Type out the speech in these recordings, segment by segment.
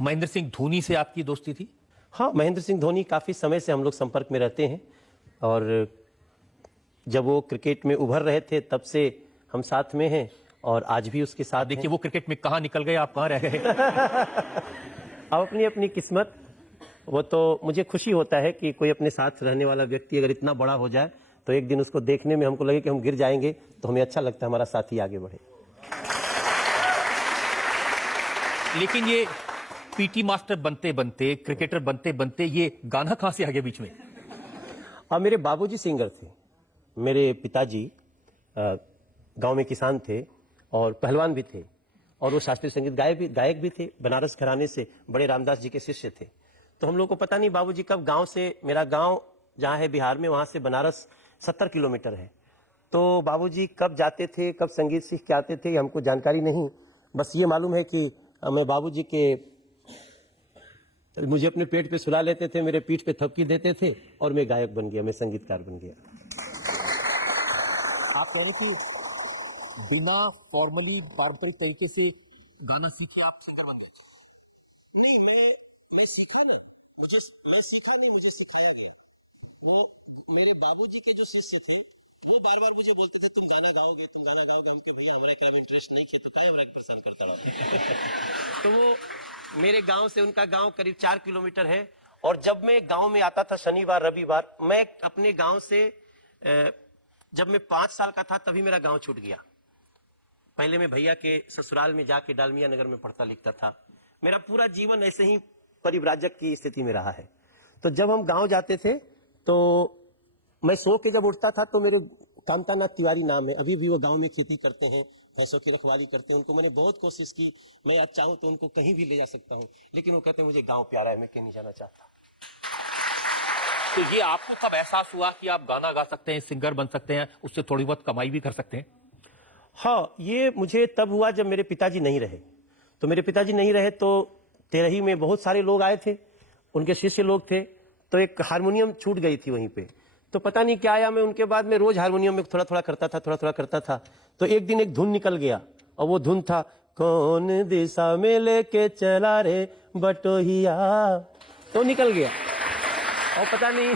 महेंद्र सिंह धोनी से आपकी दोस्ती थी? हाँ, महेंद्र सिंह धोनी काफ़ी समय से हम लोग संपर्क में रहते हैं और जब वो क्रिकेट में उभर रहे थे तब से हम साथ में हैं और आज भी उसके साथ। देखिए वो क्रिकेट में कहाँ निकल गए, आप कहाँ रह गए? अब अपनी अपनी किस्मत। वो तो मुझे खुशी होता है कि कोई अपने साथ रहने वाला व्यक्ति अगर इतना बड़ा हो जाए तो एक दिन उसको देखने में हमको लगे कि हम गिर जाएंगे तो हमें अच्छा लगता है हमारा साथी आगे बढ़े। लेकिन ये पीटी मास्टर बनते बनते, क्रिकेटर बनते बनते ये गाना कहां से आ गया बीच में? अब मेरे बाबूजी सिंगर थे। मेरे पिताजी गांव में किसान थे और पहलवान भी थे और वो शास्त्रीय संगीत गायक भी थे। बनारस घराने से बड़े रामदास जी के शिष्य थे। तो हम लोग को पता नहीं बाबूजी कब गांव से, मेरा गांव जहां है बिहार में, वहां से बनारस 70 किलोमीटर है। तो बाबूजी कब जाते थे, कब संगीत सीख के आते थे, हमको जानकारी नहीं। बस ये मालूम है कि मैं बाबूजी के मुझे अपने पेट पे सुला लेते थे, मेरे पीठ पे थपकी देते थे और मैं गायक बन गया, मैं संगीतकार बन गया। आप कह रहे थे बिना फॉर्मली पारंपरिक तरीके से गाना सीखे आप सिंगर बन गए? नहीं, मैं सीखा ना, मैं सीखा नहीं, मुझे सिखाया गया। वो मेरे बाबूजी के जो शिष्य थे वो बार बार मुझे बोलते थे तुम गाना गाओगे, तुम गाना गाओगे। हम के भैया हमारे क्या इंटरेस्ट नहीं थे तो क्या हमारा परेशान करता रहा। तो वो मेरे गांव से उनका गांव करीब 4 किलोमीटर है और जब मैं गांव में आता था शनिवार रविवार, मैं अपने गांव से जब मैं 5 साल का था तभी मेरा गांव छूट गया। पहले मैं भैया के ससुराल में जाके डालमिया नगर में पढ़ता लिखता था। मेरा पूरा जीवन ऐसे ही परिव्राजक की स्थिति में रहा है। तो जब हम गांव जाते थे तो मैं सो के जब उठता था तो मेरे कांतानाथ तिवारी नाम है, अभी भी वो गांव में खेती करते हैं, भैंसों की रखवाली करते हैं। उनको मैंने बहुत कोशिश की, मैं आज चाहूं तो उनको कहीं भी ले जा सकता हूं, लेकिन वो कहते हैं मुझे गांव प्यारा है, मैं कहीं नहीं जाना चाहता। तो ये आपको कब एहसास हुआ कि आप गाना गा सकते हैं, सिंगर बन सकते हैं, उससे थोड़ी बहुत कमाई भी कर सकते हैं? हाँ, ये मुझे तब हुआ जब मेरे पिताजी नहीं रहे। तो मेरे पिताजी नहीं रहे तो तेरही में बहुत सारे लोग आए थे, उनके शिष्य लोग थे। तो एक हारमोनियम छूट गई थी वहीं पे, तो पता नहीं क्या आया। मैं उनके बाद में रोज हारमोनियम में थोड़ा थोड़ा करता था। तो एक दिन एक धुन निकल गया और वो धुन था कौन दिशा में लेके चला रे बटोहिया, तो निकल गया और पता नहीं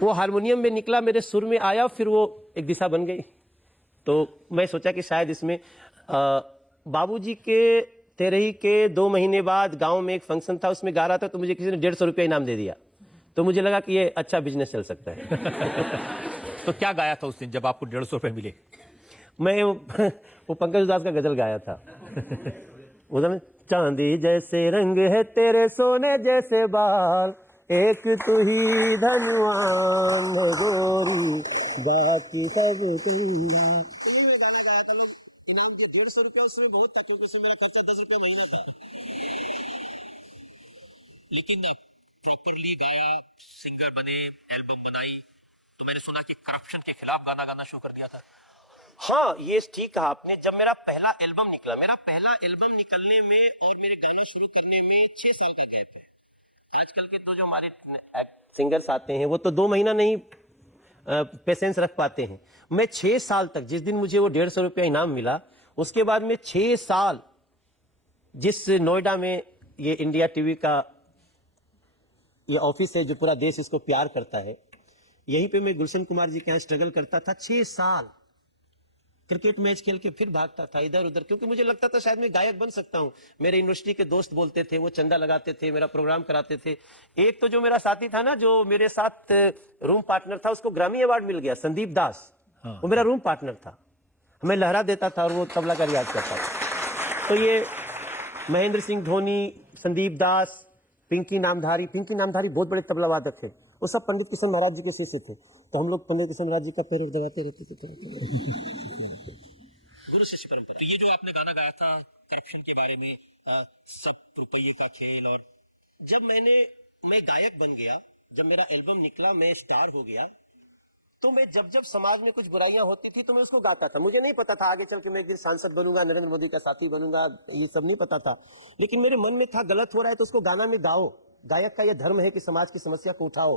वो हारमोनियम में निकला, मेरे सुर में आया, फिर वो एक दिशा बन गई। तो मैं सोचा कि शायद इसमें बाबूजी के तेरही के 2 महीने बाद गांव में एक फंक्शन था, उसमें गा रहा था, तो मुझे किसी ने 150 रुपया इनाम दे दिया। तो मुझे लगा कि ये अच्छा बिजनेस चल सकता है। तो क्या गाया था उस दिन जब आपको 150 रुपए मिले? मैं वो पंकज उदास का गजल गाया था। उधर चांदी जैसे रंग है तेरे सोने जैसे बाल, एक तू ही धनवान है गोरी, बाकी सब इनाम के 150 रुपया उसमें बहुत था, तो उसमें मेरा खर्चा 10 रुपया महीना था। लेकिन प्रॉपरली गाया, सिंगर बने, एल्बम बनाई, तो मैंने सुना कि करप्शन के खिलाफ गाना गाना शुरू कर दिया था। हाँ, ये ठीक कहा आपने। जब मेरा पहला एल्बम निकला, मेरा पहला एल्बम निकलने में और मेरे गाना शुरू करने में 6 साल का गैप है। आजकल के तो जो हमारे सिंगर्स आते हैं वो तो 2 महीना नहीं पेशेंस रख पाते हैं। मैं 6 साल तक, जिस दिन मुझे वो 150 रुपया इनाम मिला, उसके बाद में 6 साल जिस नोएडा में ये इंडिया टीवी का ये ऑफिस है जो पूरा देश इसको प्यार करता है, यहीं पे मैं गुलशन कुमार जी के यहाँ स्ट्रगल करता था। 6 साल क्रिकेट मैच खेल के फिर भागता था इधर उधर, क्योंकि मुझे लगता था शायद मैं गायक बन सकता हूं। मेरे यूनिवर्सिटी के दोस्त बोलते थे, वो चंदा लगाते थे, मेरा प्रोग्राम कराते थे। एक तो जो मेरा साथी था ना, जो मेरे साथ रूम पार्टनर था, उसको ग्रामी अवार्ड मिल गया, संदीप दास। हाँ। वो मेरा रूम पार्टनर था, हमें लहरा देता था और वो तबला का रियाज करता था। तो ये महेंद्र सिंह धोनी, संदीप दास, पिंकी नामधारी बहुत बड़े तबला वादक थे। वो सब पंडित किशन महाराज जी के शिष्य थे। तो हम लोग पंडित किशन महाराज जी का पैर दबाते रहते थे। गुरु शिष्य परंपरा। तो ये जो आपने गाना गाया था करप्शन के बारे में, सब रुपये का खेल, और जब मैं गायक बन गया, जब मेरा एल्बम निकला, मैं स्टार हो गया, तो मैं जब समाज में कुछ बुराइयां होती थी तो मैं उसको गाता था। मुझे नहीं पता था आगे चल के मैं एक दिन सांसद बनूंगा, नरेंद्र मोदी का साथी बनूंगा, ये सब नहीं पता था। लेकिन मेरे मन में था गलत हो रहा है तो उसको गाना में गाओ। गायक का यह धर्म है कि समाज की समस्या को उठाओ।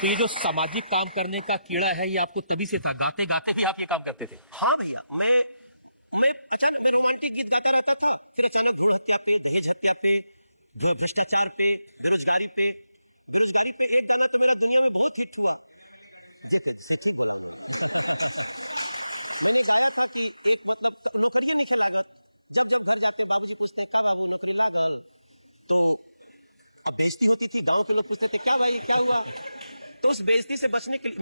तो ये जो सामाजिक काम करने का कीड़ा है, ये आपको तभी से था? गाते गाते भी आप ये काम करते थे? हाँ भैया, मैं अचानक रोमांटिक गीत गाता रहता था, फिर अचानक भ्रूण हत्या पे, दहेज हत्या पे, जो भ्रष्टाचार पे, बेरोजगारी पे एक गाना तो मेरा दुनिया में बहुत हिट हुआ, अब बेइज्जती होती थी, गांव के लोग पूछते थे क्या भाई क्या हुआ, तो उस बेइज्जती से बचने के लिए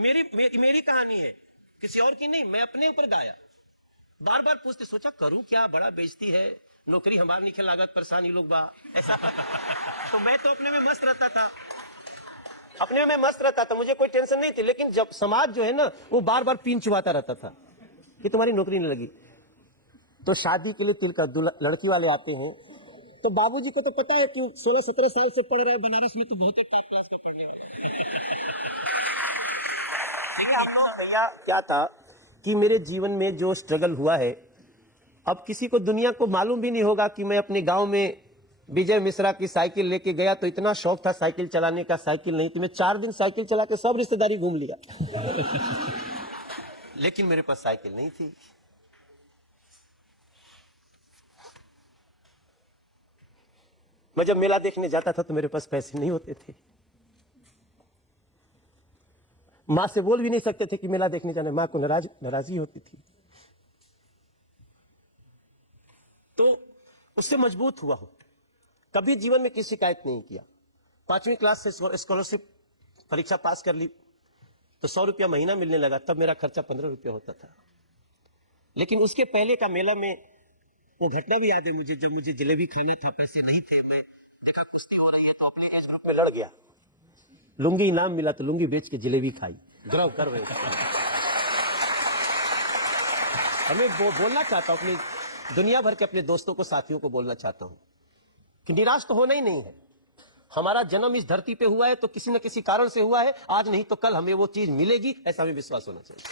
मेरी कहानी है, किसी और की नहीं, मैं अपने ऊपर गाया। बार बार पूछते, सोचा करूं क्या, बड़ा बेइज्जती है, नौकरी हमारी नहीं लागत, परेशान ही लोग बा ऐसा तो मैं तो अपने में मस्त रहता था, मुझे कोई टेंशन नहीं थी। लेकिन जब समाज जो है ना, वो बार बार पीन चुबाता रहता था कि तुम्हारी नौकरी नहीं लगी, तो शादी के लिए लड़की वाले आते हैं, तो बाबूजी को तो पता है कि 16-17 साल से पढ़ रहे हैं बनारस में, तो बहुत टॉप क्लास का पढ़ रहे हैं। हम लोग भैया क्या था कि मेरे जीवन में जो स्ट्रगल हुआ है, अब किसी को दुनिया को मालूम भी नहीं होगा कि मैं अपने गांव में विजय मिश्रा की साइकिल लेके गया, तो इतना शौक था साइकिल चलाने का, साइकिल नहीं थी, मैं 4 दिन साइकिल चला के सब रिश्तेदारी घूम लिया लेकिन मेरे पास साइकिल नहीं थी। मैं जब मेला देखने जाता था तो मेरे पास पैसे नहीं होते थे, मां से बोल भी नहीं सकते थे कि मेला देखने जाना, मां को नाराजगी होती थी। तो उससे मजबूत हुआ हूं, कभी जीवन में किसी शिकायत नहीं किया। 5वीं क्लास से स्कॉलरशिप परीक्षा पास कर ली तो 100 रुपया महीना मिलने लगा, तब मेरा खर्चा 15 रुपया होता था। लेकिन उसके पहले का मेला में वो घटना भी याद है मुझे, जब मुझे जलेबी खाना था, पैसे नहीं थे, मैं देखा कुश्ती हो रही है तो अपने एज ग्रुप में लड़ गया, लुंगी इनाम मिला तो लुंगी बेच के जलेबी खाई, द्रव कर रहे मैं बोलना चाहता हूं अपनी दुनिया भर के अपने दोस्तों को, साथियों को बोलना चाहता हूं कि निराश तो होना ही नहीं है। हमारा जन्म इस धरती पे हुआ है तो किसी न किसी कारण से हुआ है, आज नहीं तो कल हमें वो चीज मिलेगी, ऐसा हमें विश्वास होना चाहिए।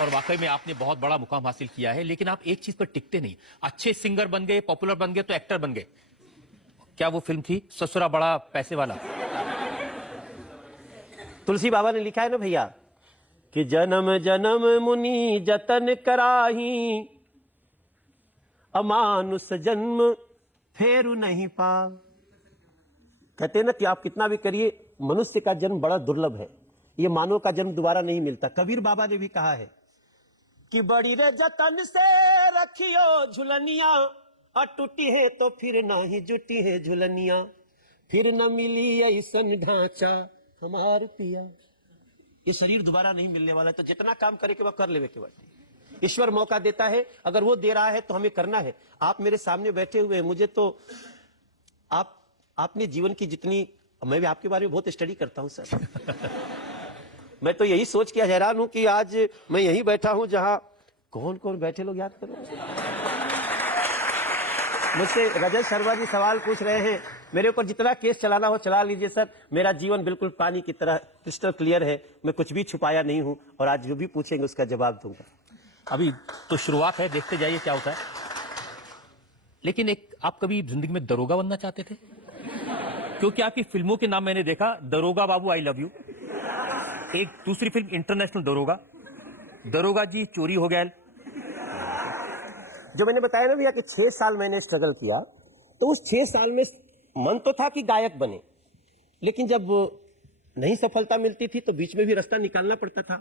और वाकई में आपने बहुत बड़ा मुकाम हासिल किया है, लेकिन आप एक चीज पर टिकते नहीं, अच्छे सिंगर बन गए, पॉपुलर बन गए तो एक्टर बन गए। क्या वो फिल्म थी ससुरा बड़ा पैसे वाला? तुलसी बाबा ने लिखा है ना भैया कि जन्म जन्म मुनि जतन कराही, अमानुष जन्म फेरु नहीं पाव। कहते हैं ना कि आप कितना भी करिए, मनुष्य का जन्म बड़ा दुर्लभ है, ये मानव का जन्म दोबारा नहीं मिलता। कबीर बाबा ने भी कहा है कि बड़ी रे जतन से रखियो झुलनिया, और टूटी है तो फिर ना ही जुटी है झुलनिया, फिर न मिली ऐसन ढांचा हमार पिया। ये शरीर दोबारा नहीं मिलने वाला है, तो जितना काम करे के वह कर लेवे के बाद ईश्वर मौका देता है, अगर वो दे रहा है तो हमें करना है। आप मेरे सामने बैठे हुए हैं, मुझे तो आपने जीवन की जितनी, मैं भी आपके बारे में बहुत स्टडी करता हूं सर मैं तो यही सोच के हैरान हूं कि आज मैं यहीं बैठा हूं जहां कौन कौन बैठे लोग याद करो। मुझसे रजत शर्मा जी सवाल पूछ रहे हैं, मेरे ऊपर जितना केस चलाना हो चला लीजिए सर, मेरा जीवन बिल्कुल पानी की तरह क्रिस्टल क्लियर है, मैं कुछ भी छुपाया नहीं हूं, और आज जो भी पूछेंगे उसका जवाब दूंगा। अभी तो शुरुआत है, देखते जाइए क्या होता है। लेकिन एक आप कभी जिंदगी में दरोगा बनना चाहते थे? क्योंकि आपकी फिल्मों के नाम मैंने देखा, दरोगा बाबू आई लव यू, एक दूसरी फिल्म इंटरनेशनल दरोगा, दरोगा जी चोरी हो गया। जो मैंने बताया ना भैया कि 6 साल मैंने स्ट्रगल किया, तो उस 6 साल में मन तो था कि गायक बने, लेकिन जब नहीं सफलता मिलती थी तो बीच में भी रास्ता निकालना पड़ता था।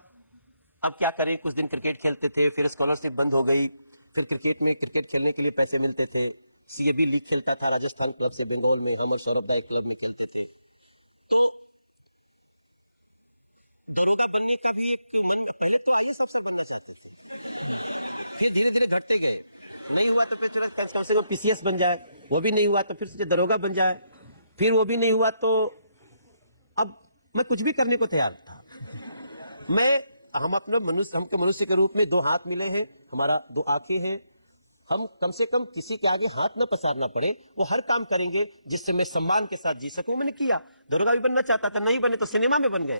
अब क्या करें, कुछ दिन क्रिकेट खेलते थे, फिर स्कॉलरशिप बंद हो गई, फिर क्रिकेट खेलने के लिए पैसे मिलते थे, सीएबी लीग खेलता था राजस्थान क्लब से बंगाल में, हम सौरभ भाई क्लब में खेलते थे। तो दरोगा बनने का भी एक मन में, पहले तो आइए सबसे बनना चाहते थे, फिर धीरे धीरे घटते गए, नहीं हुआ तो फिर कम से कम पीसीएस बन जाए, वो भी नहीं हुआ तो फिर सोचे दरोगा बन जाए, फिर वो भी नहीं हुआ तो अब मैं कुछ भी करने को तैयार था। हमको मनुष्य के रूप में 2 हाथ मिले हैं, हमारा 2 आंखें हैं, हम कम से कम किसी के आगे हाथ न पसारना पड़े, वो हर काम करेंगे जिससे मैं सम्मान के साथ जी सकूं। मैंने किया, दरोगा भी बनना चाहता था, नहीं बने तो सिनेमा में बन गए